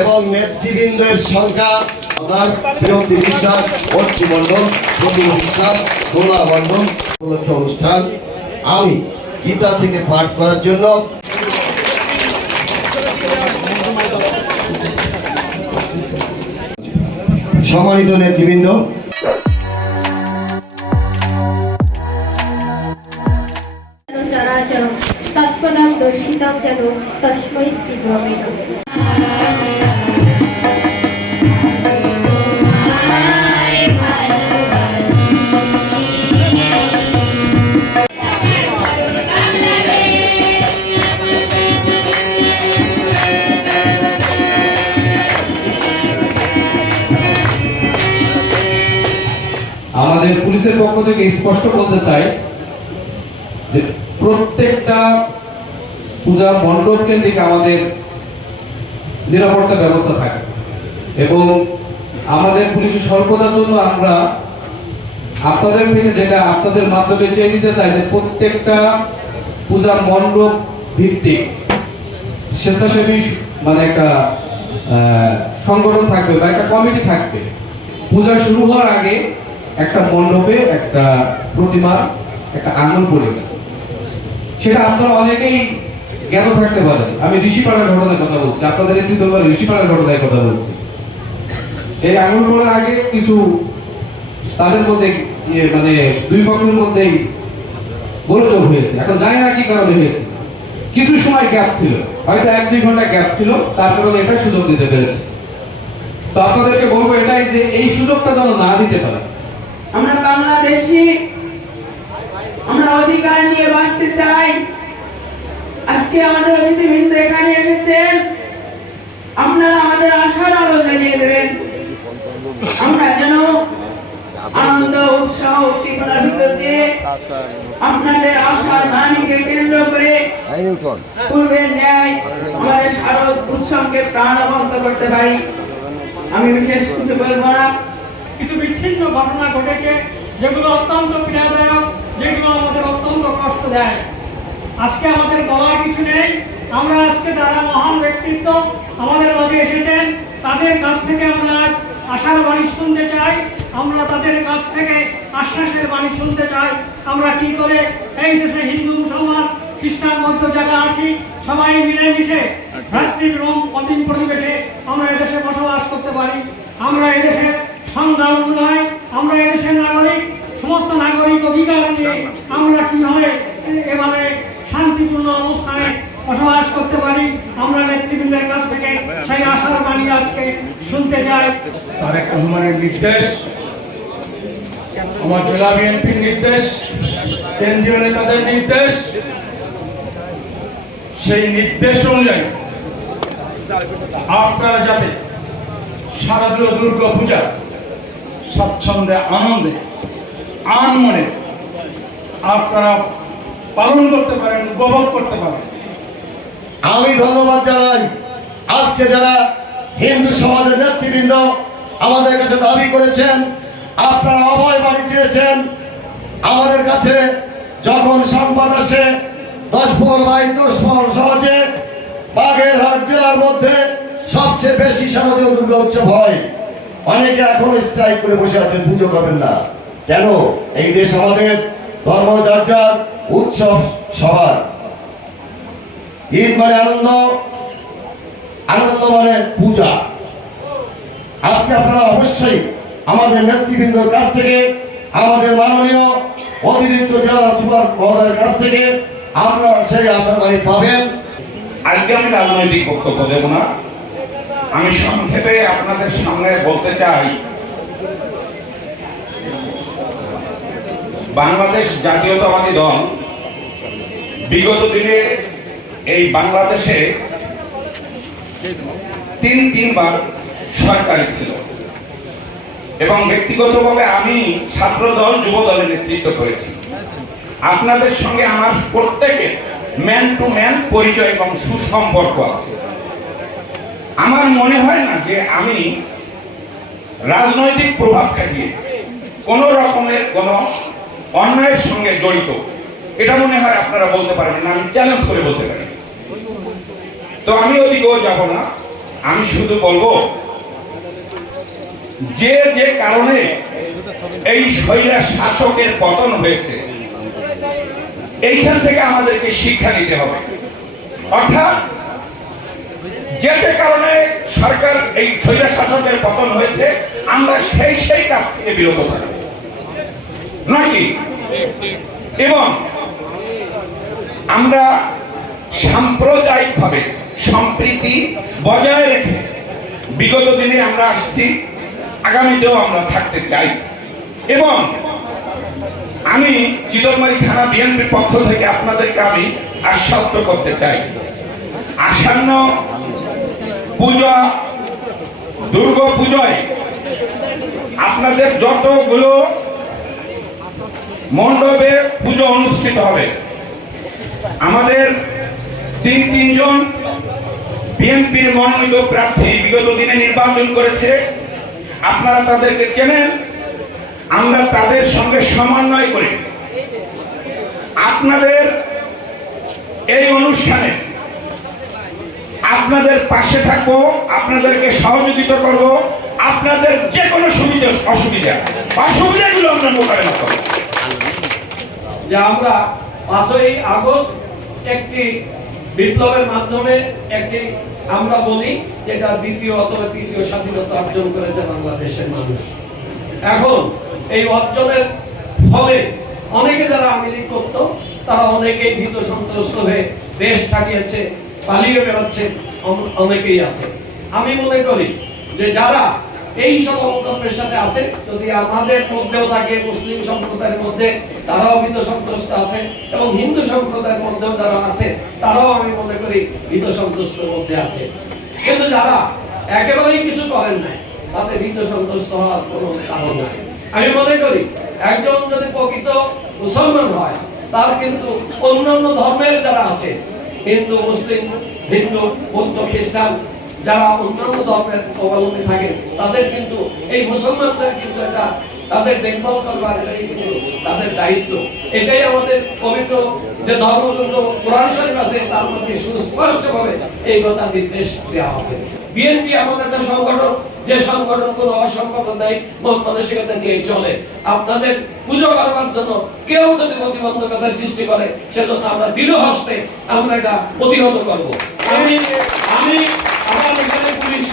এবং নেতৃবৃন্দের সংখ্যা আমার বিরক্তি বিশ্বাস অর্চি মণ্ডল প্রতিম বিশ্বাস উপলক্ষে অনুষ্ঠান। আমি গীতা থেকে পাঠ করার জন্য সম্মানিত নেতৃবৃন্দ তৎপদম দর্শিতম যেন তস্মৈ শ্রী আমাদের পুলিশের পক্ষ থেকে স্পষ্ট বলতে চাই যে প্রত্যেকটা পূজা মণ্ডপ কেন্দ্রিক আমাদের নিরাপত্তা ব্যবস্থা থাকে। এবং আমাদের পুলিশের সর্বদার জন্য আমরা আপনাদের থেকে যেটা আপনাদের মাধ্যমে চেয়ে দিতে চাই যে প্রত্যেকটা পূজা মণ্ডপ ভিত্তিক স্বেচ্ছাসেবী মানে একটা সংগঠন থাকবে বা একটা কমিটি থাকবে। পূজা শুরু হওয়ার আগে একটা মণ্ডপে একটা প্রতিমা, একটা আঙুল পড়ে সেটা আপনারা অনেকেই জ্ঞাত থাকতে পারেন? আমি ঋষিপাড়ার ঘটনার কথা বলছি। আপনাদের এই চিত্রকর ঋষিপাড়ার ঘটনার কথা বলছি। এই আঙুল পড়ার আগে কিছু তাদের মধ্যে ইয়ে মানে দুই পক্ষের মধ্যেই গোলযোগ হয়েছে। এখন জানি না কি কারণে হয়েছে। কিছু সময় গ্যাপ ছিল। হয়তো এক দুই ঘণ্টা গ্যাপ ছিল। তার কারণে এটা সুযোগ দিতে পেরেছে। তো আপনাদেরকে বলব এটাই যে এই সুযোগটা যেন না দিতে পারে। আমরা বাংলাদেশি, আমরা অধিকার নিয়ে বাঁচতে চাই। আজকে আমাদের অতিথিবৃন্দ এখানে এসেছেন। আপনারা আমাদের আশার আলো জ্বালিয়ে দেবেন। আমরা যেন আনন্দ, উৎসাহ, উদ্দীপনার ভিতর দিয়ে আপনাদের আশার বাণীকে কেন্দ্র করে পূর্বের ন্যায় আমাদের শারদ উৎসবকে প্রাণবন্ত করতে পারি। আমি বিশেষ কিছু বলব না। কিছু বিচ্ছিন্ন ঘটনা ঘটেছে, যেগুলো অত্যন্ত পীড়াদায়ক, যেগুলো আমাদের অত্যন্ত কষ্ট দেয়। আজকে আমাদের বলার কিছু নেই। আমরা আজকে যারা মহান ব্যক্তিত্ব আমাদের মাঝে এসেছেন, তাদের কাছ থেকে আমরা আজ আশার বাণী শুনতে চাই। আমরা তাদের কাছ থেকে আশ্বাসের বাণী শুনতে চাই। আমরা কি করে এই দেশে হিন্দু, মুসলমান, খ্রিস্টান মধ্য যারা আছি, সবাই মিলেমিশে ভ্রাতৃপ্রম অধীন পরিবেশে আমরা এদেশে বসবাস করতে পারি। আমরা এদেশের সংগ্রাম নয়, আমরা এদেশের নাগরিক, সমস্ত নাগরিক অধিকার নিয়ে আমরা কীভাবে এভাবে শান্তিপূর্ণ অবস্থানে বসবাস করতে পারি। আমরা নেতৃবৃন্দের কাছ থেকে সেই আশার বাণী আজকে শুনতে চাই। তারেক রহমানের নির্দেশ, আমার জেলা বিএনপির নির্দেশ, কেন্দ্রীয় নেতাদের নির্দেশ, সেই নির্দেশ অনুযায়ী আপনারা যাতে শারদীয় দুর্গা পূজা স্বাচ্ছন্দ্যে, আনন্দে, আনমনে আপনারা পালন করতে পারেন, উপভোগ করতে পারেন। আমি ধন্যবাদ জানাই। আজকে যারা হিন্দু সমাজের নেতৃবৃন্দ আমাদের কাছে দাবি করেছেন, আপনারা অভয় বাড়ি চেয়েছেন। আমাদের কাছে যখন সংবাদ আসে, দশ পর বাই দশ পর সহজে, বাগেরহাট জেলার মধ্যে সবচেয়ে বেশি শারদীয় দুর্গা উৎসব হয়। অনেকে এখনও স্ট্রাইক করে বসে আছেন, পুজো করবেন না। কেন? এই দেশ আমাদের ধর্ম যার যার উৎসব সবার ঈদ মানে আনন্দ আনন্দ মানে পূজা। আজকে আপনারা অবশ্যই আমাদের নেতৃবৃন্দর কাছ থেকে, আমাদের মাননীয় অতিরিক্ত জেলা সুপার মহোদয়ের কাছ থেকে আমরা সেই আশাবাদী পাবেন। আজকে আমি রাজনৈতিক বক্তব্য দেব না। আমি সংক্ষেপে আপনাদের সামনে বলতে চাই বাংলাদেশ জাতীয়তাবাদী দল বিগত দিনে এই বাংলাদেশে তিন তিনবার সরকারি ছিল। এবং ব্যক্তিগতভাবে আমি ছাত্র দল যুব দলের নেতৃত্ব করেছি। আপনাদের সঙ্গে আমার প্রত্যেকের ম্যান টু ম্যান পরিচয় এবং সুসম্পর্ক আছে। আমার মনে হয় না যে আমি রাজনৈতিক প্রভাব খাটিয়ে কোন রকমের কোন অন্যায়ের সঙ্গে জড়িত। এটা মনে হয় আপনারা বলতে পারবেন না, আমি চ্যালেঞ্জ করে বলতে পারি। তো আমি ওদিকেও যাব না, আমি শুধু বলব, যে যে কারণে এই শৈলা শাসকের পতন হয়েছে, এইখান থেকে আমাদেরকে শিক্ষা নিতে হবে। অর্থাৎ, যে যে কারণে সরকার এই শৈলা শাসকের পতন হয়েছে, আমরা সেই সেই কাজ থেকে বিরত থাকব। নাকি? এবং আমরা সাম্প্রদায়িকভাবে সম্প্রীতি বজায় রেখে বিগত দিনে আমরা আসছি, আগামীতেও আমরা থাকতে চাই। এবং আমি চিতলমারি থানা বিএনপির পক্ষ থেকে আপনাদেরকে আমি আশ্বস্ত করতে চাই। আসন্ন পূজা, দুর্গা পুজোয় আপনাদের যতগুলো মণ্ডপে পুজো অনুষ্ঠিত হবে। আমাদের তিন তিনজন বিএনপির মনোনীত প্রার্থী বিগত দিনে নির্বাচন করেছে। আপনারা তাদেরকে চেনেন, আমরা তাদের সঙ্গে সমন্বয় করে। আপনাদের এই অনুষ্ঠানে আপনাদের পাশে থাকব, আপনাদেরকে সহযোগিতা করব, আপনাদের যে কোনো সুবিধা অসুবিধা অসুবিধাগুলো আমরা মোকাবেলা করব। যে আমরা পাঁচই আগস্ট একটি বিপ্লবের মাধ্যমে একটি আমরা বলি, যেটা দ্বিতীয় অথবা তৃতীয় স্বাধীনতা অর্জন করেছে বাংলাদেশের মানুষ। এখন এই অর্জনের ফলে অনেকে যারা আওয়ামী লীগ করতো, তারা অনেকেই ভীত সন্ত্রস্ত হয়ে দেশ ছাড়িয়েছে, পালিয়ে বেড়াচ্ছে অনেকেই আছে। আমি মনে করি যে যারা এই সব অবকল্পের সাথে আছে। যদি আমাদের মধ্যেও থাকে, মুসলিম সম্প্রদায়ের মধ্যে, তারাও ভীত সন্ত্রস্ত আছে এবং হিন্দু সম্প্রদায়ের মধ্যেও যারা আছে, তারাও আমি মনে করি ভীত সন্ত্রস্তের মধ্যে আছে। কিন্তু যারা একেবারেই কিছু করেন নাই, তাতে ভীত সন্ত্রস্ত হওয়ার কোনো কারণ নাই। আমি মনে করি, একজন যদি প্রকৃত মুসলমান হয়, তার কিন্তু অন্যান্য ধর্মের যারা আছে, হিন্দু, মুসলিম হিন্দু বৌদ্ধ, খ্রিস্টান যারা অন্যান্য ধর্মের অবলম্বী থাকেন, তাদের কিন্তু, এই মুসলমানদের কিন্তু এটা তাদের দেখভাল করবার এটাই কিন্তু তাদের দায়িত্ব। এটাই আমাদের পবিত্র যে ধর্মগ্রন্থ কোরআন শরীফ আছে, তার মধ্যে সুস্পষ্টভাবে এই কথা নির্দেশ দেওয়া আছে। বিএনপি আমাদের একটা সংগঠন, যে সংগঠন কোনো অসংগঠন নেই, মন মানসিকতা নিয়ে চলে। আপনাদের পুজো করবার জন্য কেউ যদি প্রতিবন্ধকতা সৃষ্টি করে, সেজন্য আমরা দৃঢ় হস্তে আমরা এটা প্রতিহত করব। আমি আমি আমার এখানে পুলিশ